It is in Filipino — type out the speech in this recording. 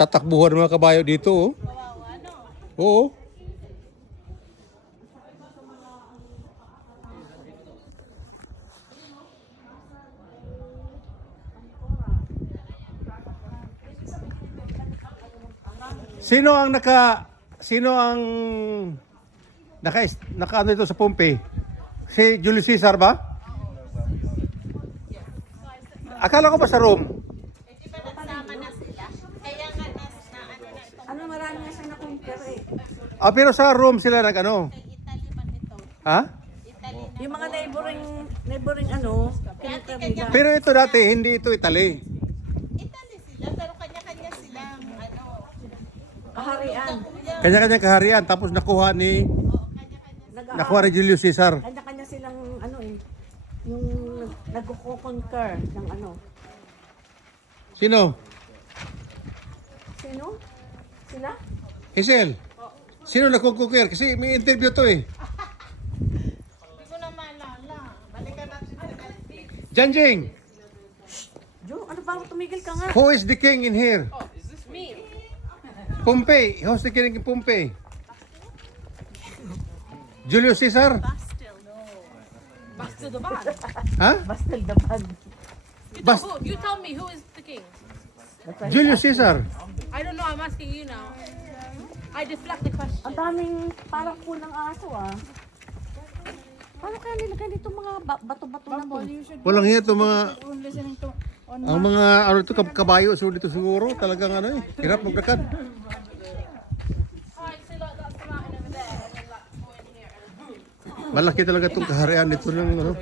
tatakbuhan ng mga kabayo dito. Oh. Kawawa, no? Oo. Sino ang naka ano ito sa Pompey? Si Julius Caesar ba? Akala ko ba sa Rome? Eh, di ba nagsama na sila? Kaya nga na ano na ito. Ano, marami nga siya na-compare eh. Ah, pero sa Rome sila nag ano? Kay Italy man ito. Ha? Italy na. Yung mga neighboring ano, kinatabigan. Pero ito dati, hindi ito Italy. Italy sila, pero kanya-kanya silang ano. Kaharian. Kanya-kanya kaharian, tapos nakuha ni Julius Caesar. Kanya-kanya silang ano eh. Yung nagko-concur ng ano. Sino? Sino? Sila? Hazel. Sino nagkukukir? Kasi may interview to eh. Hindi ko na maalala. Balikan natin sa Janjing, Jo, ano ba? Tumigil ka nga. who is the king in here? me. Pompey. Who's the king in Pompey? Julius Caesar? Bastille, no. Bastille the band. Ha? Bastel dapat. Bas You tell me who is the king. Julius Caesar. I don't know. I'm asking you now. I deflect the question. Ang daming parang punang aso ah. Paano kaya nilagay dito mga bato-bato na to? Walang hiya to mga ang mga ano to kabayo so dito siguro talagang ano eh hirap maglakad. Alright, so that's the mountain over there, and then like go in here. Malaki talaga tong kaharian dito ng ano.